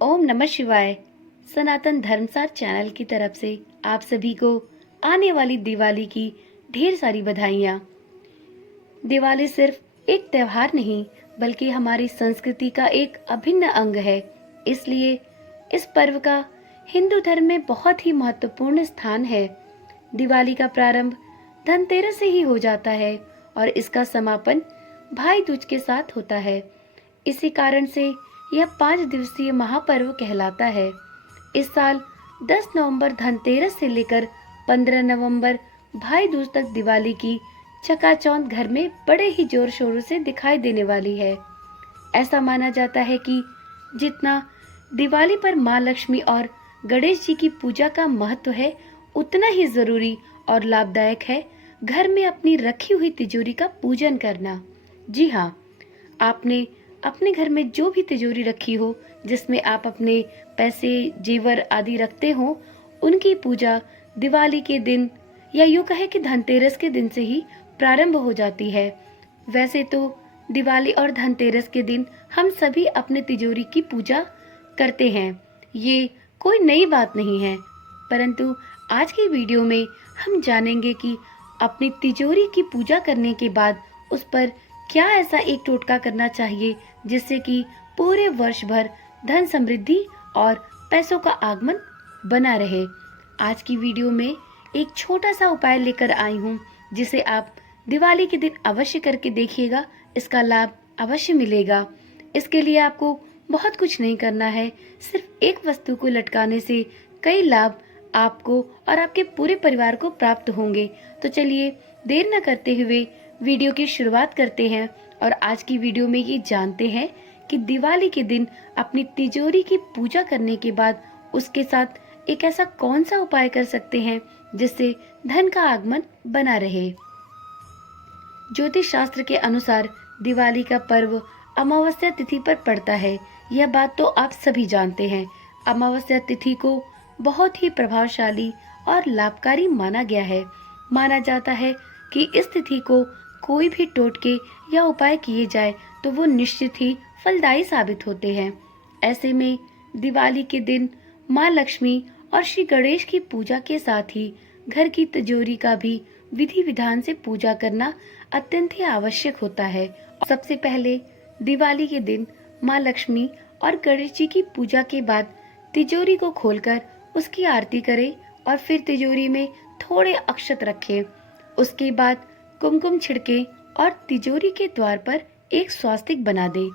ओम नमः शिवाय। सनातन धर्मसार चैनल की तरफ से आप सभी को आने वाली दिवाली की ढेर सारी बधाइयाँ। दिवाली सिर्फ एक त्योहार नहीं बल्कि हमारी संस्कृति का एक अभिन्न अंग है। इसलिए इस पर्व का हिंदू धर्म में बहुत ही महत्वपूर्ण स्थान है। दिवाली का प्रारंभ धनतेरस से ही हो जाता है और इसका समापन भाई दूज के साथ होता है। इसी कारण से यह 5 दिवसीय महापर्व कहलाता है। इस साल 10 नवंबर धनतेरस से लेकर 15 नवंबर भाई दूज तक दिवाली की चकाचौंध घर में बड़े ही जोर शोरों से दिखाई देने वाली है। ऐसा माना जाता है कि जितना दिवाली पर माँ लक्ष्मी और गणेश जी की पूजा का महत्व है, उतना ही जरूरी और लाभदायक है घर में अपनी रखी हुई तिजोरी का पूजन करना। जी हाँ, आपने अपने घर में जो भी तिजोरी रखी हो, जिसमें आप अपने पैसे जेवर आदि रखते हो, उनकी पूजा दिवाली के दिन या यूं कहे कि धनतेरस के दिन से ही प्रारंभ हो जाती है। वैसे तो दिवाली और धनतेरस के दिन हम सभी अपने तिजोरी की पूजा करते हैं, ये कोई नई बात नहीं है। परंतु आज की वीडियो में हम जानेंगे कि अपनी तिजोरी की पूजा करने के बाद उस पर क्या ऐसा एक टोटका करना चाहिए जिससे कि पूरे वर्ष भर धन समृद्धि और पैसों का आगमन बना रहे। आज की वीडियो में एक छोटा सा उपाय लेकर आई हूँ, जिसे आप दिवाली के दिन अवश्य करके देखिएगा। इसका लाभ अवश्य मिलेगा। इसके लिए आपको बहुत कुछ नहीं करना है, सिर्फ एक वस्तु को लटकाने से कई लाभ आपको और आपके पूरे परिवार को प्राप्त होंगे। तो चलिए देर न करते हुए वीडियो की शुरुआत करते हैं और आज की वीडियो में ये जानते हैं कि दिवाली के दिन अपनी तिजोरी की पूजा करने के बाद उसके साथ एक ऐसा कौन सा उपाय कर सकते हैं जिससे धन का आगमन बना रहे। ज्योतिष शास्त्र के अनुसार दिवाली का पर्व अमावस्या तिथि पर पड़ता है। यह बात तो आप सभी जानते हैं। अमावस्या तिथि को बहुत ही प्रभावशाली और लाभकारी माना गया है। माना जाता है कि इस तिथि को कोई भी टोटके या उपाय किए जाए तो वो निश्चित ही फलदायी साबित होते हैं। ऐसे में दिवाली के दिन माँ लक्ष्मी और श्री गणेश की पूजा के साथ ही घर की तिजोरी का भी विधि विधान से पूजा करना अत्यंत ही आवश्यक होता है। सबसे पहले दिवाली के दिन माँ लक्ष्मी और गणेश जी की पूजा के बाद तिजोरी को खोलकर उसकी आरती करें और फिर तिजोरी में थोड़े अक्षत रखें। उसके बाद कुमकुम छिड़के और तिजोरी के द्वार पर एक स्वास्तिक बना दे।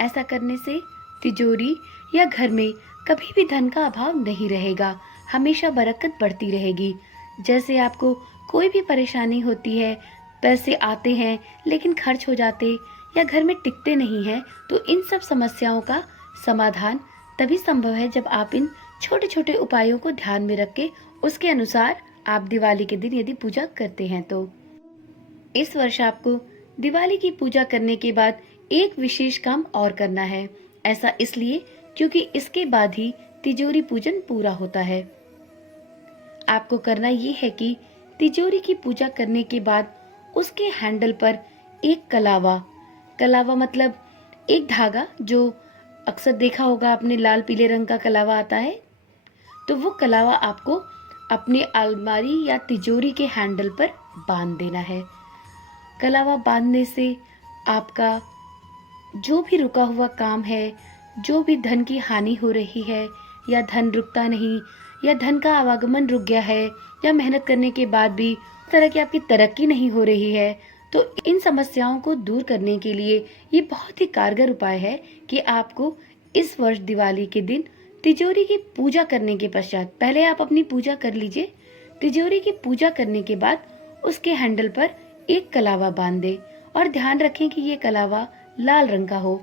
ऐसा करने से तिजोरी या घर में कभी भी धन का अभाव नहीं रहेगा, हमेशा बरकत बढ़ती रहेगी। जैसे आपको कोई भी परेशानी होती है, पैसे आते हैं लेकिन खर्च हो जाते या घर में टिकते नहीं हैं, तो इन सब समस्याओं का समाधान तभी संभव है जब आप इन छोटे छोटे उपायों को ध्यान में रख के उसके अनुसार आप दिवाली के दिन यदि पूजा करते हैं तो। इस वर्ष आपको दिवाली की पूजा करने के बाद एक विशेष काम और करना है। ऐसा इसलिए क्योंकि इसके बाद ही तिजोरी पूजन पूरा होता है। आपको करना ये है कि तिजोरी की पूजा करने के बाद उसके हैंडल पर एक कलावा मतलब एक धागा, जो अक्सर देखा होगा आपने लाल पीले रंग का कलावा आता है, तो वो कलावा आपको अपने अलमारी या तिजोरी के हैंडल पर बांध देना है। कलावा बांधने से आपका जो भी रुका हुआ काम है, जो भी धन की हानि हो रही है या धन रुकता नहीं या धन का आवागमन रुक गया है या मेहनत करने के बाद भी इस तरह की आपकी तरक्की नहीं हो रही है, तो इन समस्याओं को दूर करने के लिए ये बहुत ही कारगर उपाय है कि आपको इस वर्ष दिवाली के दिन तिजोरी की पूजा करने के पश्चात, पहले आप अपनी पूजा कर लीजिए। तिजोरी की पूजा करने के बाद उसके हैंडल पर एक कलावा बांध दे और ध्यान रखें कि ये कलावा लाल रंग का हो,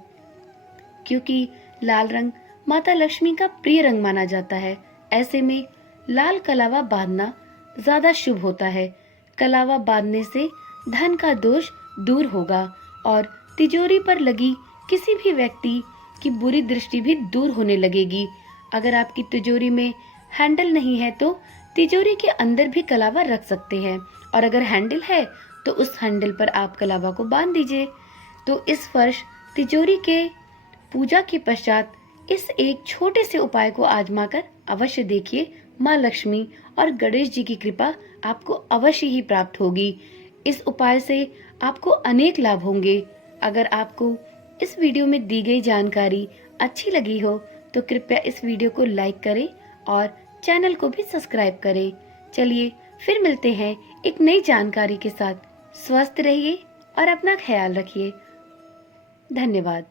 क्योंकि लाल रंग माता लक्ष्मी का प्रिय रंग माना जाता है। ऐसे में लाल कलावा बांधना ज्यादा शुभ होता है। कलावा बांधने से धन का दोष दूर होगा और तिजोरी पर लगी किसी भी व्यक्ति की बुरी दृष्टि भी दूर होने लगेगी। अगर आपकी तिजोरी में हैंडल नहीं है तो तिजोरी के अंदर भी कलावा रख सकते हैं, और अगर हैंडल है तो उस हैंडल पर आप कलावा को बांध दीजिए। तो इस वर्ष तिजोरी के पूजा के पश्चात इस एक छोटे से उपाय को आजमाकर अवश्य देखिए, माँ लक्ष्मी और गणेश जी की कृपा आपको अवश्य ही प्राप्त होगी। इस उपाय से आपको अनेक लाभ होंगे। अगर आपको इस वीडियो में दी गई जानकारी अच्छी लगी हो तो कृपया इस वीडियो को लाइक करें और चैनल को भी सब्सक्राइब करें। चलिए फिर मिलते हैं एक नई जानकारी के साथ। स्वस्थ रहिए और अपना ख्याल रखिए। धन्यवाद।